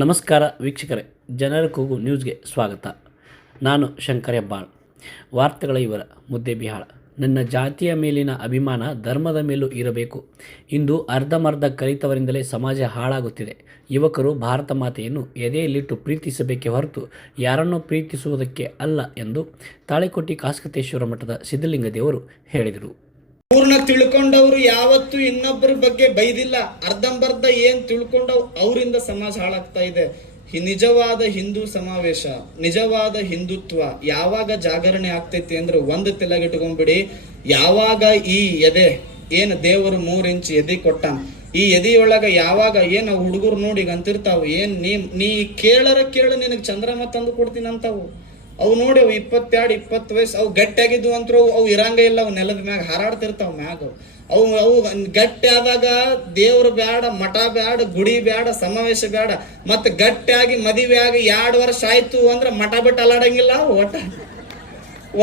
ನಮಸ್ಕಾರ ವೀಕ್ಷಕರೇ, ಜನರ ಕೂಗು ನ್ಯೂಸ್ಗೆ ಸ್ವಾಗತ. ನಾನು ಶಂಕರ್ ಹೆಬ್ಬಾಳ್. ವಾರ್ತೆಗಳ ಇವರ ಮುದ್ದೆಬಿಹಾಳ. ನನ್ನ ಜಾತಿಯ ಮೇಲಿನ ಅಭಿಮಾನ ಧರ್ಮದ ಮೇಲೂ ಇರಬೇಕು. ಇಂದು ಅರ್ಧಮರ್ಧ ಕಲಿತವರಿಂದಲೇ ಸಮಾಜ ಹಾಳಾಗುತ್ತಿದೆ. ಯುವಕರು ಭಾರತ ಮಾತೆಯನ್ನು ಎದೆಯಲ್ಲಿಟ್ಟು ಪ್ರೀತಿಸಬೇಕೇ ಹೊರತು ಯಾರನ್ನೂ ಪ್ರೀತಿಸುವುದಕ್ಕೆ ಅಲ್ಲ ಎಂದು ತಾಳಿಕೋಟೆ ಕಾಸ್ಕತೇಶ್ವರ ಮಠದ ಸಿದ್ಧಲಿಂಗ ದೇವರು ಹೇಳಿದರು. ಪೂರ್ಣ ತಿಳ್ಕೊಂಡವ್ರು ಯಾವತ್ತೂ ಇನ್ನೊಬ್ಬರ ಬಗ್ಗೆ ಬೈದಿಲ್ಲ. ಅರ್ಧಂಬರ್ಧ ಏನ್ ತಿಳ್ಕೊಂಡವ್ ಅವರಿಂದ ಸಮಾಜ ಹಾಳಾಗ್ತಾ ಇದೆ. ನಿಜವಾದ ಹಿಂದೂ ಸಮಾವೇಶ, ನಿಜವಾದ ಹಿಂದುತ್ವ ಯಾವಾಗ ಜಾಗರಣೆ ಆಗ್ತೈತಿ ಅಂದ್ರೆ ಒಂದು ತೆಲಗಿಟ್ಕೊಂಡ್ಬಿಡಿ. ಯಾವಾಗ ಈ ಎದೆ ಏನ್ ದೇವರು 3 ಇಂಚ್ ಎದೆ ಕೊಟ್ಟಾನ, ಈ ಎದೆಯೊಳಗ ಯಾವಾಗ ಏನ್ ಹುಡುಗರು ನೋಡಿ ಅಂತಿರ್ತಾವ, ಏನ್ ನೀ ಕೇಳು ನಿನಗ್ ಚಂದ್ರಮ ತಂದು ಕೊಡ್ತೀನಿ ಅಂತಾವು. ಅವು ನೋಡಿ ಅವು 22-20 ವಯಸ್ಸು ಅವು ಗಟ್ಟಿಯಾಗಿದ್ವು ಅಂತೂ ಅವು ಇರಂಗ ಇಲ್ಲ. ಅವು ನೆಲದ ಮ್ಯಾಗ ಹಾರಾಡ್ತಿರ್ತಾವ ಮ್ಯಾಗ. ಅವು ಗಟ್ಟಿ ಆದಾಗ ದೇವ್ರ ಬ್ಯಾಡ, ಮಠ ಬ್ಯಾಡ, ಗುಡಿ ಬ್ಯಾಡ, ಸಮಾವೇಶ ಬ್ಯಾಡ. ಮತ್ ಗಟ್ಟಿಯಾಗಿ ಮದುವೆ ಆಗಿ 2 ವರ್ಷ ಆಯ್ತು ಅಂದ್ರ ಮಠ ಬಿಟ್ಟು ಅಲ್ಲಾಡಂಗಿಲ್ಲ.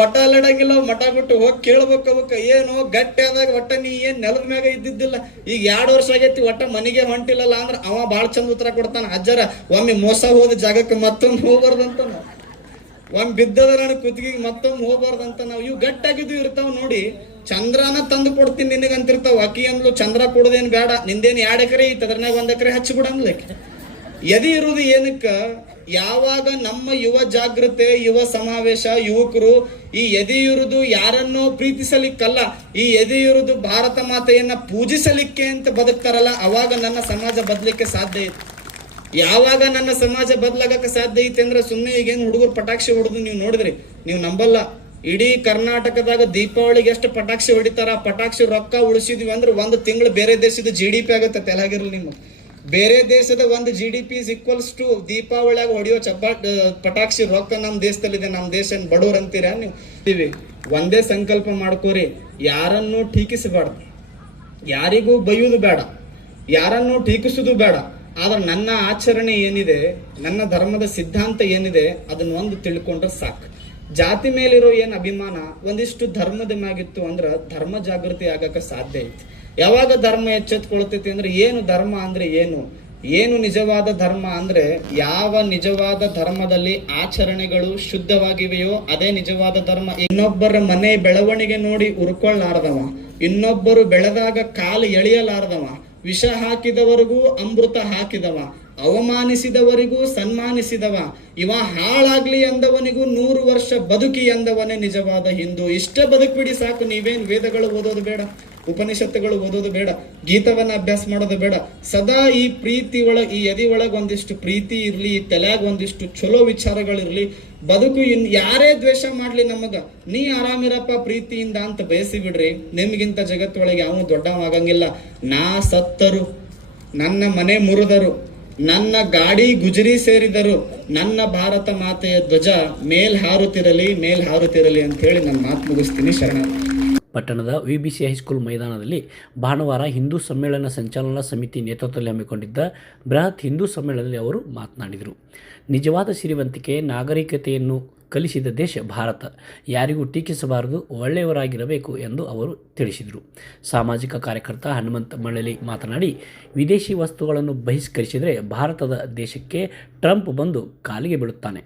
ಒಟ್ಟ ಅಲ್ಲಾಡಂಗಿಲ್ಲ. ಮಠ ಬಿಟ್ಟು ಹೋಗಿ ಕೇಳ್ಬೇಕು. ಅವಕ್ಕ ಏನು ಗಟ್ಟಿ ಆದಾಗ ಒಟ್ಟ ನೀ ಏನ್ ನೆಲದ ಮ್ಯಾಗ ಇದ್ದಿದ್ದಿಲ್ಲ, ಈಗ 2 ವರ್ಷ ಆಗೈತಿ ಒಟ್ಟ ಮನೆಗೆ ಹೊಂಟಿಲ್ಲಲ್ಲ ಅಂದ್ರ ಅವ ಬಾಳ ಚಂದ ಉತ್ತರ ಕೊಡ್ತಾನ. ಅಜ್ಜರ ಒಮ್ಮೆ ಮೋಸ ಹೋದ ಜಾಗಕ್ಕೆ ಮತ್ತೊಂದು ಹೋಗ್ಬಾರ್ದಂತ, ಒಮ್ಮೆ ಬಿದ್ದದ ನನ್ನ ಕುತ್ತಿಗೆ ಮತ್ತೊಮ್ಮೆ ಹೋಗ್ಬಾರ್ದಂತ. ನಾವು ಇವು ಗಟ್ಟಾಗಿದ್ದು ಇರ್ತಾವ ನೋಡಿ. ಚಂದ್ರನ ತಂದು ಕೊಡ್ತೀನಿ ನಿನಗಂತಿರ್ತಾವ. ಅಕ್ಕಿ ಅಂದ್ಲು ಚಂದ್ರ ಕೊಡೋದೇನ್ ಬೇಡ, ನಿಂದೇನ್ 2 ಎಕರೆ ಐತಿ ಅದ್ರನಾಗ 1 ಎಕರೆ ಹಚ್ಚಿ ಬಿಡಂಗ್ಲಕ್ಕೆ. ಎದೆ ಇರುವುದು ಏನಕ್ಕ? ಯಾವಾಗ ನಮ್ಮ ಯುವ ಜಾಗೃತೆ, ಯುವ ಸಮಾವೇಶ, ಯುವಕರು ಈ ಎದೆ ಇರುವುದು ಯಾರನ್ನೋ ಪ್ರೀತಿಸಲಿಕ್ಕಲ್ಲ, ಈ ಎದೆ ಇರುವುದು ಭಾರತ ಮಾತೆಯನ್ನ ಪೂಜಿಸಲಿಕ್ಕೆ ಅಂತ ಬದುಕ್ತಾರಲ್ಲ, ಅವಾಗ ನನ್ನ ಸಮಾಜ ಬದಲಿಕ್ಕೆ ಸಾಧ್ಯ ಐತಿ. ಯಾವಾಗ ನನ್ನ ಸಮಾಜ ಬದಲಾಗಕ್ಕೆ ಸಾಧ್ಯ ಐತೆ ಅಂದ್ರೆ ಸುಮ್ಮನೆ ಈಗೇನು ಹುಡುಗರು ಪಟಾಕ್ಷಿ ಹೊಡೆದು ನೀವು ನೋಡಿದ್ರಿ, ನೀವು ನಂಬಲ್ಲ. ಇಡೀ ಕರ್ನಾಟಕದಾಗ ದೀಪಾವಳಿಗೆ ಎಷ್ಟು ಪಟಾಕ್ಷಿ ಹೊಡಿತಾರ. ಪಟಾಕ್ಷಿ ರೊಕ್ಕ ಉಳಿಸಿದ್ವಿ ಅಂದ್ರೆ 1 ತಿಂಗಳು ಬೇರೆ ದೇಶದ GDP ಆಗುತ್ತೆ. ತೆಲಾಗಿರ್ಲಿ ನಿಮ್ಗೆ. ಬೇರೆ ದೇಶದ 1 GDP ಈಕ್ವಲ್ಸ್ ಟು ದೀಪಾವಳಿಯಾಗ ಹೊಡಿಯೋ ಪಟಾಕ್ಷಿ ರೊಕ್ಕ ನಮ್ಮ ದೇಶದಲ್ಲಿದೆ. ನಮ್ಮ ದೇಶ ಬಡವ್ರು ಅಂತೀರಾ ನೀವು? ಒಂದೇ ಸಂಕಲ್ಪ ಮಾಡ್ಕೋರಿ, ಯಾರನ್ನೂ ಟೀಕಿಸಬಾರ್ದು, ಯಾರಿಗೂ ಬೈಯುವುದು ಬೇಡ, ಯಾರನ್ನೂ ಟೀಕಿಸುವುದು ಬೇಡ. ಆದ್ರೆ ನನ್ನ ಆಚರಣೆ ಏನಿದೆ, ನನ್ನ ಧರ್ಮದ ಸಿದ್ಧಾಂತ ಏನಿದೆ ಅದನ್ನ ಒಂದು ತಿಳ್ಕೊಂಡ್ರೆ ಸಾಕು. ಜಾತಿ ಮೇಲಿರೋ ಏನ್ ಅಭಿಮಾನ ಒಂದಿಷ್ಟು ಧರ್ಮದ ಮ್ಯಾಗಿತ್ತು ಅಂದ್ರ ಧರ್ಮ ಜಾಗೃತಿ ಆಗಕ್ಕೆ ಸಾಧ್ಯ ಐತಿ. ಯಾವಾಗ ಧರ್ಮ ಎಚ್ಚೆತ್ಕೊಳ್ತೈತಿ ಅಂದ್ರೆ ಏನು ಧರ್ಮ ಅಂದ್ರೆ ಏನು ನಿಜವಾದ ಧರ್ಮ ಅಂದ್ರೆ ಯಾವ ನಿಜವಾದ ಧರ್ಮದಲ್ಲಿ ಆಚರಣೆಗಳು ಶುದ್ಧವಾಗಿವೆಯೋ ಅದೇ ನಿಜವಾದ ಧರ್ಮ. ಇನ್ನೊಬ್ಬರ ಮನೆ ಬೆಳವಣಿಗೆ ನೋಡಿ ಉರ್ಕೊಳ್ಳಾರ್ದವ, ಇನ್ನೊಬ್ಬರು ಬೆಳೆದಾಗ ಕಾಲು ಎಳೆಯಲಾರ್ದವ, ವಿಷ ಹಾಕಿದವರಿಗೂ ಅಮೃತ ಹಾಕಿದವ, ಅವಮಾನಿಸಿದವರಿಗೂ ಸನ್ಮಾನಿಸಿದವ, ಇವ ಹಾಳಾಗ್ಲಿ ಅಂದವನಿಗೂ 100 ವರ್ಷ ಬದುಕಿ ಅಂದವನೇ ನಿಜವಾದ ಹಿಂದೂ. ಇಷ್ಟ ಬದುಕ್ಬಿಡಿ ಸಾಕು. ನೀವೇನ್ ವೇದಗಳು ಓದೋದು ಬೇಡ, ಉಪನಿಷತ್ತುಗಳು ಓದೋದು ಬೇಡ, ಗೀತವನ್ನ ಅಭ್ಯಾಸ ಮಾಡೋದು ಬೇಡ. ಸದಾ ಈ ಪ್ರೀತಿ ಈ ಎದೆ ಒಳಗೆ ಒಂದಿಷ್ಟು ಪ್ರೀತಿ ಇರ್ಲಿ, ಈ ತಲೆಯಾಗ ಒಂದಿಷ್ಟು ಚಲೋ ವಿಚಾರಗಳಿರ್ಲಿ. ಬದುಕು ಯಾರೇ ದ್ವೇಷ ಮಾಡ್ಲಿ ನಮಗ, ನೀ ಆರಾಮಿರಪ್ಪ ಪ್ರೀತಿಯಿಂದ ಅಂತ ಬಯಸಿ ಬಿಡ್ರಿ. ನಿಮ್ಗಿಂತ ಜಗತ್ತೊಳಗೆ ಯಾವ ದೊಡ್ಡವಾಗಂಗಿಲ್ಲ. ನಾ ಸತ್ತರು, ನನ್ನ ಮನೆ ಮುರಿದರು, ನನ್ನ ಗಾಡಿ ಗುಜರಿ ಸೇರಿದರು, ನನ್ನ ಭಾರತ ಮಾತೆಯ ಧ್ವಜ ಮೇಲ್ ಹಾರುತ್ತಿರಲಿ ಅಂತ ಹೇಳಿ ನನ್ನ ಮಾತು ಮುಗಿಸ್ತೀನಿ. ಶರಣ. ಪಟ್ಟಣದ VBC ಹೈಸ್ಕೂಲ್ ಮೈದಾನದಲ್ಲಿ ಭಾನುವಾರ ಹಿಂದೂ ಸಮ್ಮೇಳನ ಸಂಚಾಲನಾ ಸಮಿತಿ ನೇತೃತ್ವದಲ್ಲಿ ಹಮ್ಮಿಕೊಂಡಿದ್ದ ಬೃಹತ್ ಹಿಂದೂ ಸಮ್ಮೇಳನದಲ್ಲಿ ಅವರು ಮಾತನಾಡಿದರು. ನಿಜವಾದ ಸಿರಿವಂತಿಕೆ, ನಾಗರಿಕತೆಯನ್ನು ಕಲಿಸಿದ ದೇಶ ಭಾರತ. ಯಾರಿಗೂ ಟೀಕಿಸಬಾರದು, ಒಳ್ಳೆಯವರಾಗಿರಬೇಕು ಎಂದು ಅವರು ತಿಳಿಸಿದರು. ಸಾಮಾಜಿಕ ಕಾರ್ಯಕರ್ತ ಹನುಮಂತ ಮಳಲಿ ಮಾತನಾಡಿ, ವಿದೇಶಿ ವಸ್ತುಗಳನ್ನು ಬಹಿಷ್ಕರಿಸಿದರೆ ಭಾರತದ ದೇಶಕ್ಕೆ ಟ್ರಂಪ್ ಬಂದು ಕಾಲಿಗೆ ಬೀಳುತ್ತಾನೆ.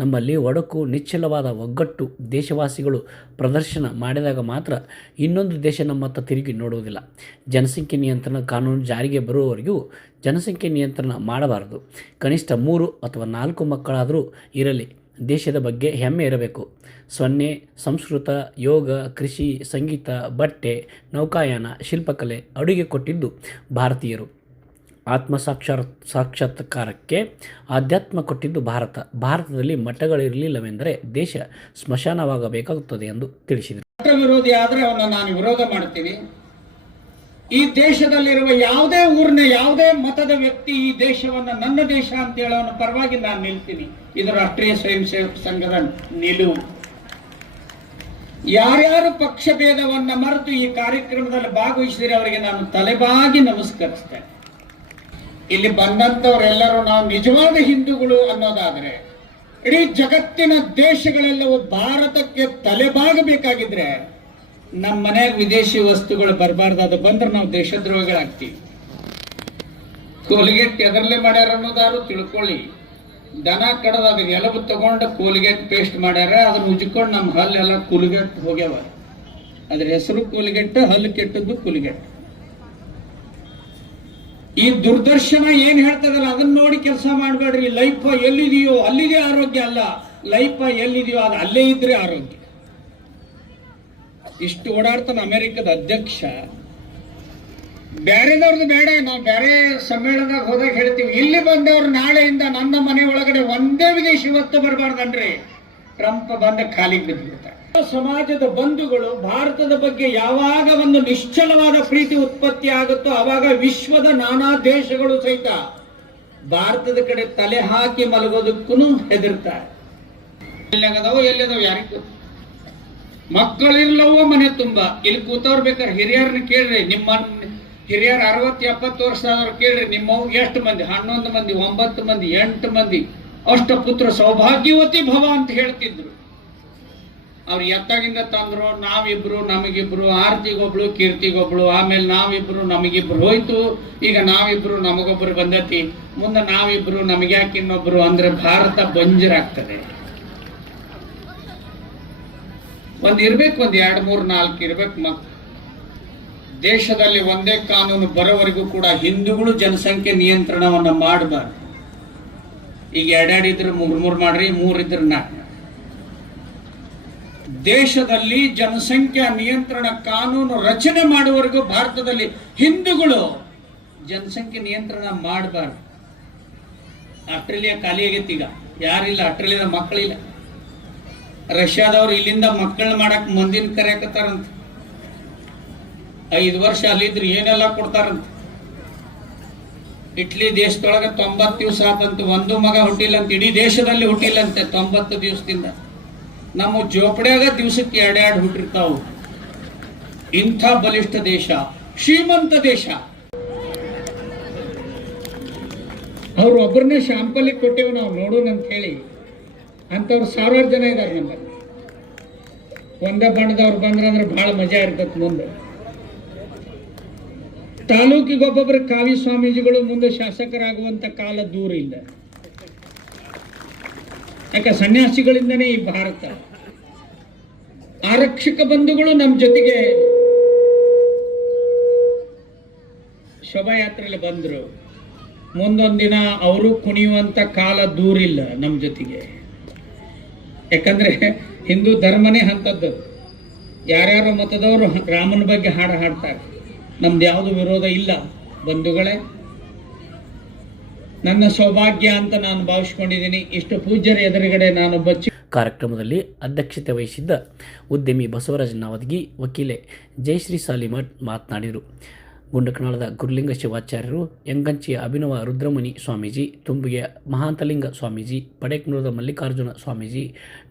ನಮ್ಮಲ್ಲಿ ಒಡಕು, ನಿಶ್ಚಲವಾದ ಒಗ್ಗಟ್ಟು ದೇಶವಾಸಿಗಳು ಪ್ರದರ್ಶನ ಮಾಡಿದಾಗ ಮಾತ್ರ ಇನ್ನೊಂದು ದೇಶ ನಮ್ಮತ್ತ ತಿರುಗಿ ನೋಡುವುದಿಲ್ಲ. ಜನಸಂಖ್ಯೆ ನಿಯಂತ್ರಣ ಕಾನೂನು ಜಾರಿಗೆ ಬರುವವರೆಗೂ ಜನಸಂಖ್ಯೆ ನಿಯಂತ್ರಣ ಮಾಡಬಾರದು. ಕನಿಷ್ಠ 3 ಅಥವಾ 4 ಮಕ್ಕಳಾದರೂ ಇರಲಿ. ದೇಶದ ಬಗ್ಗೆ ಹೆಮ್ಮೆ ಇರಬೇಕು. ಸಂಸ್ಕೃತ, ಯೋಗ, ಕೃಷಿ, ಸಂಗೀತ, ಬಟ್ಟೆ, ನೌಕಾಯಾನ, ಶಿಲ್ಪಕಲೆ, ಅಡುಗೆ ಕೊಟ್ಟಿದ್ದು ಭಾರತೀಯರು. ಸಾಕ್ಷಾತ್ಕಾರಕ್ಕೆ ಆಧ್ಯಾತ್ಮ ಕೊಟ್ಟಿದ್ದು ಭಾರತ. ಭಾರತದಲ್ಲಿ ಮಠಗಳಿರಲಿಲ್ಲವೆಂದರೆ ದೇಶ ಸ್ಮಶಾನವಾಗಬೇಕಾಗುತ್ತದೆ ಎಂದು ತಿಳಿಸಿದರು. ವಿರೋಧಿ ಆದರೆ ಅವನ್ನ ನಾನು ವಿರೋಧ ಮಾಡ್ತೀನಿ. ಈ ದೇಶದಲ್ಲಿರುವ ಯಾವುದೇ ಊರಿನ ಯಾವುದೇ ಮತದ ವ್ಯಕ್ತಿ ಈ ದೇಶವನ್ನ ನನ್ನ ದೇಶ ಅಂತ ಹೇಳೋನ ಪರವಾಗಿ ನಾನು ನಿಲ್ತೀನಿ. ಇದು ರಾಷ್ಟ್ರೀಯ ಸ್ವಯಂ ಸೇವಕ ಸಂಘದ ನಿಲುವು. ಯಾರ್ಯಾರು ಪಕ್ಷ ಭೇದವನ್ನ ಮರೆತು ಈ ಕಾರ್ಯಕ್ರಮದಲ್ಲಿ ಭಾಗವಹಿಸಿದರೆ ಅವರಿಗೆ ನಾನು ತಲೆಬಾಗಿ ನಮಸ್ಕರಿಸ್ತೇನೆ. ಇಲ್ಲಿ ಬಂದಂತವರೆಲ್ಲರೂ ನಾವು ನಿಜವಾದ ಹಿಂದೂಗಳು ಅನ್ನೋದಾದ್ರೆ ಇಡೀ ಜಗತ್ತಿನ ದೇಶಗಳೆಲ್ಲವೂ ಭಾರತಕ್ಕೆ ತಲೆಬಾಗಬೇಕಾಗಿದ್ರೆ ನಮ್ಮ ಮನೆಯಾಗ ವಿದೇಶಿ ವಸ್ತುಗಳು ಬರಬಾರ್ದು. ಅದು ಬಂದ್ರೆ ನಾವು ದೇಶದ್ರೋಹಿಗಳಾಗ್ತೀವಿ. ಕೋಲ್ಗೇಟ್ ಎದರ್ಲೆ ಮಾಡ್ಯಾರ ಅನ್ನೋದಾರು ತಿಳ್ಕೊಳ್ಳಿ. ದನ ಕಡದ ಅದ್ರ ಎಲಬು ತಗೊಂಡು ಕೋಲ್ಗೇಟ್ ಪೇಸ್ಟ್ ಮಾಡ್ಯಾರ, ಅದನ್ನ ಉಜ್ಕೊಂಡು ನಮ್ಮ ಹಲ್ಲೆಲ್ಲ ಕೂಲ್ಗೇಟ್ ಹೋಗ್ಯಾವ. ಅದ್ರ ಹೆಸರು ಕೋಲ್ಗೇಟ್, ಹಲ್ಲು ಕೆಟ್ಟದ್ದು ಕೋಲ್ಗೇಟ್. ಈ ದುರ್ದರ್ಶನ ಏನ್ ಹೇಳ್ತದಲ್ಲ ಅದನ್ನ ನೋಡಿ ಕೆಲಸ ಮಾಡಬೇಡ್ರಿ. ಲೈಫ್ ಎಲ್ಲಿದೆಯೋ ಅಲ್ಲಿದೆ ಆರೋಗ್ಯ ಅಲ್ಲ, ಲೈಫ್ ಎಲ್ಲಿದೆಯೋ ಅದು ಅಲ್ಲೇ ಇದ್ರೆ ಆರೋಗ್ಯ. ಇಷ್ಟು ಓಡಾಡ್ತಾನೆ ಅಮೆರಿಕದ ಅಧ್ಯಕ್ಷ. ಬ್ಯಾರೆದವ್ರದ್ದು ಬೇಡ, ನಾವು ಬೇರೆ ಸಮ್ಮೇಳನದಾಗ ಹೋದಾಗ ಹೇಳ್ತೀವಿ, ಇಲ್ಲಿ ಬಂದವ್ರು ನಾಳೆಯಿಂದ ನನ್ನ ಮನೆ ಒಳಗಡೆ ಒಂದೇ ವಿದೇಶಿ ಹೊತ್ತು ಬರಬಾರ್ದನ್ರಿ. ಟ್ರಂಪ್ ಬಂದ ಖಾಲಿಗೆ ಬಿದ್ದುಬಿಡ್ತಾರೆ. ಸಮಾಜದ ಬಂಧುಗಳು ಭಾರತದ ಬಗ್ಗೆ ಯಾವಾಗ ಒಂದು ನಿಶ್ಚಲವಾದ ಪ್ರೀತಿ ಉತ್ಪತ್ತಿ ಆಗುತ್ತೋ ಅವಾಗ ವಿಶ್ವದ ನಾನಾ ದೇಶಗಳು ಸಹಿತ ಭಾರತದ ಕಡೆ ತಲೆ ಹಾಕಿ ಮಲಗೋದಕ್ಕೂ ಹೆದರ್ತಾರೆ. ಎಲ್ಲಿದಾವ ಯಾರಿಗೂ ಮಕ್ಕಳಿರ್ಲವೋ ಮನೆ ತುಂಬಾ. ಇಲ್ಲಿ ಕೂತವ್ರು ಬೇಕಾದ್ರೆ ಹಿರಿಯರನ್ನ ಕೇಳ್ರಿ, ನಿಮ್ಮ ಹಿರಿಯರು 60-70 ವರ್ಷ ಆದವ್ರು ಕೇಳ್ರಿ, ನಿಮ್ಮವ್ಗೆ ಎಷ್ಟು ಮಂದಿ? 11 ಮಂದಿ, 9 ಮಂದಿ, 8 ಮಂದಿ ಅಷ್ಟ ಪುತ್ರ, ಸೌಭಾಗ್ಯವತಿ ಭವ ಅಂತ ಹೇಳ್ತಿದ್ರು. ಅವ್ರು ಎತ್ತಾಗಿಂದ ತಂದ್ರು, ನಾವಿಬ್ರು ನಮಗಿಬ್ರು, ಆರ್ತಿಗೊಬ್ಳು ಕೀರ್ತಿಗೊಬ್ಳು, ಆಮೇಲೆ ನಾವಿಬ್ರು ನಮಗಿಬ್ರು ಹೋಯ್ತು, ಈಗ ನಾವಿಬ್ರು ನಮಗೊಬ್ರು ಬಂದತಿ, ಮುಂದೆ ನಾವಿಬ್ರು ನಮಗ್ಯಾಕೆ ಇನ್ನೊಬ್ರು ಅಂದ್ರೆ ಭಾರತ ಬಂಜರಾಗ್ತದೆ. ಇರ್ಬೇಕು, 1 2 3 4 ಇರ್ಬೇಕು. ದೇಶದಲ್ಲಿ ಒಂದೇ ಕಾನೂನು ಬರೋವರೆಗೂ ಕೂಡ ಹಿಂದೂಗಳು ಜನಸಂಖ್ಯೆ ನಿಯಂತ್ರಣವನ್ನ ಮಾಡಬಾರ್ದು. ಈಗ 2 ಇದ್ರೆ 3 ಮಾಡ್ರಿ, 3 ಇದ್ರೆ 4. ದೇಶದಲ್ಲಿ ಜನಸಂಖ್ಯಾ ನಿಯಂತ್ರಣ ಕಾನೂನು ರಚನೆ ಮಾಡುವವರೆಗೂ ಭಾರತದಲ್ಲಿ ಹಿಂದೂಗಳು ಜನಸಂಖ್ಯೆ ನಿಯಂತ್ರಣ ಮಾಡಬಾರ್ದು. ಆಸ್ಟ್ರೇಲಿಯಾ ಖಾಲಿ ಆಗೈತಿ, ಈಗ ಯಾರಿಲ್ಲ, ಆಸ್ಟ್ರೇಲಿಯಾದ ಮಕ್ಕಳಿಲ್ಲ. ರಷ್ಯಾದವ್ರು ಇಲ್ಲಿಂದ ಮಕ್ಕಳನ್ನ ಮಾಡಕ್ ಮಂದಿನ ಕರೆಯಕತ್ತಾರಂತ. 5 ವರ್ಷ ಅಲ್ಲಿದ್ರು ಏನೆಲ್ಲ ಕೊಡ್ತಾರಂತ. ಇಟ್ಲಿ ದೇಶದೊಳಗೆ 90 ದಿವಸ ಆತಂತ, ಒಂದು ಮಗ ಹುಟ್ಟಿಲ್ಲ ಅಂತ, ಇಡೀ ದೇಶದಲ್ಲಿ ಹುಟ್ಟಿಲ್ಲಂತೆ 90 ದಿವಸದಿಂದ. ನಮ್ಮ ಜೋಪಡ್ಯಾಗ ದಿವಸಕ್ಕೆ 2 ಹುಟ್ಟಿರ್ತಾವು. ಇಂಥ ಬಲಿಷ್ಠ ದೇಶ, ಶ್ರೀಮಂತ ದೇಶ. ಅವ್ರು ಒಬ್ಬರನ್ನೇ ಶಾಂಪಲ್ಗೆ ಕೊಟ್ಟೇವು ನಾವು ನೋಡೋಣ ಅಂತ ಹೇಳಿ. ಅಂಥವ್ರು 1000 ಜನ ಇದ್ದಾರೆ ನಮ್ಮಲ್ಲಿ. ಒಂದೇ ಬಣ್ಣದವ್ರು ಬಂದ್ರಂದ್ರೆ ಬಹಳ ಮಜಾ ಇರ್ತದೆ ಮುಂದೆ. ತಾಲೂಕಿಗೊಬ್ಬೊಬ್ಬರು ಕಾವಿ ಸ್ವಾಮೀಜಿಗಳು ಮುಂದೆ ಶಾಸಕರಾಗುವಂತ ಕಾಲ ದೂರ ಇಲ್ಲ. ಯಾಕೆ ಸನ್ಯಾಸಿಗಳಿಂದನೇ ಈ ಭಾರತ. ಆರಕ್ಷಕ ಬಂಧುಗಳು ನಮ್ಮ ಜೊತೆಗೆ ಶೋಭಾಯಾತ್ರೆಯಲ್ಲಿ ಬಂದ್ರು. ಮುಂದೊಂದಿನ ಅವರು ಕುಣಿಯುವಂತ ಕಾಲ ದೂರಿಲ್ಲ ನಮ್ಮ ಜೊತೆಗೆ. ಯಾಕಂದ್ರೆ ಹಿಂದೂ ಧರ್ಮನೇ ಅಂತದ್ದು. ಯಾರ್ಯಾರೋ ಮತದವರು ರಾಮನ ಬಗ್ಗೆ ಹಾಡು ಹಾಡ್ತಾರೆ. ನಮ್ದು ಯಾವುದು ವಿರೋಧ ಇಲ್ಲ ಬಂಧುಗಳೇ. ನನ್ನ ಸೌಭಾಗ್ಯ ಅಂತ ನಾನು ಭಾವಿಸ್ಕೊಂಡಿದ್ದೀನಿ. ಇಷ್ಟು ಪೂಜ್ಯರ ಎದುರುಗಡೆ ನಾನು ಬಚ್ಚಿ. ಕಾರ್ಯಕ್ರಮದಲ್ಲಿ ಅಧ್ಯಕ್ಷತೆ ವಹಿಸಿದ್ದ ಉದ್ಯಮಿ ಬಸವರಾಜ ನಾವದಗಿ, ವಕೀಲೆ ಜಯಶ್ರೀ ಸಾಲಿಮಠ್ ಮಾತನಾಡಿದರು. ಗುಂಡಕನಾಳದ ಗುರುಲಿಂಗ ಶಿವಾಚಾರ್ಯರು, ಯಂಗಂಚಿಯ ಅಭಿನವ ರುದ್ರಮುನಿ ಸ್ವಾಮೀಜಿ, ತುಂಬುಗೆಯ ಮಹಾಂತಲಿಂಗ ಸ್ವಾಮೀಜಿ, ಪಡೇಕ್ನೂರದ ಮಲ್ಲಿಕಾರ್ಜುನ ಸ್ವಾಮೀಜಿ,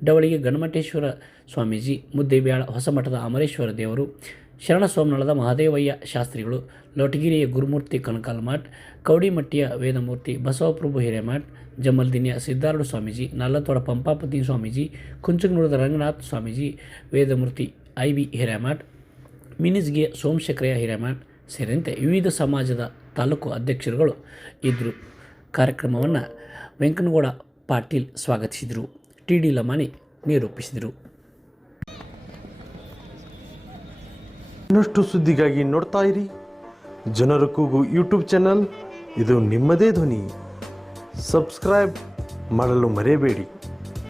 ಡವಳಿಗೆ ಗಣಮಠೇಶ್ವರ ಸ್ವಾಮೀಜಿ, ಮುದ್ದೇಬ್ಯಾಳ ಹೊಸಮಠದ ಅಮರೇಶ್ವರ ದೇವರು, ಶರಣ ಸೋಮನಳದ ಮಹದೇವಯ್ಯ ಶಾಸ್ತ್ರಿಗಳು, ಲೋಟಗಿರಿಯ ಗುರುಮೂರ್ತಿ ಕನಕಾಲಮಠ್, ಕೌಡಿಮಟ್ಟಿಯ ವೇದಮೂರ್ತಿ ಬಸವಪ್ರಭು ಹಿರೇಮಠ್, ಜಮಲ್ದಿನಿಯ ಸಿದ್ಧಾರೂಢ ಸ್ವಾಮೀಜಿ, ನಲ್ಲತೋಡ ಪಂಪಾಪತಿ ಸ್ವಾಮೀಜಿ, ಕುಂಚಗನೂರದ ರಂಗನಾಥ್ ಸ್ವಾಮೀಜಿ, ವೇದಮೂರ್ತಿ IB ಹಿರೇಮಠ್, ಮಿನಿಜ್ಗಿಯ ಸೋಮಶೇಖರಯ್ಯ ಹಿರೇಮಠ್ ಸೇರಿದಂತೆ ವಿವಿಧ ಸಮಾಜದ ತಾಲೂಕು ಅಧ್ಯಕ್ಷರುಗಳು ಇದ್ದರು. ಕಾರ್ಯಕ್ರಮವನ್ನು ವೆಂಕನಗೌಡ ಪಾಟೀಲ್ ಸ್ವಾಗತಿಸಿದರು. TD ಲಮಾನಿ ನಿರೂಪಿಸಿದರು. ಇನ್ನಷ್ಟು ಸುದ್ದಿಗಾಗಿ ನೋಡ್ತಾ ಇರಿ ಜನರ ಕೂಗು ಯೂಟ್ಯೂಬ್ ಚಾನಲ್. ಇದು ನಿಮ್ಮದೇ ಧ್ವನಿ. ಸಬ್ಸ್ಕ್ರೈಬ್ ಮಾಡಲು ಮರೆಯಬೇಡಿ.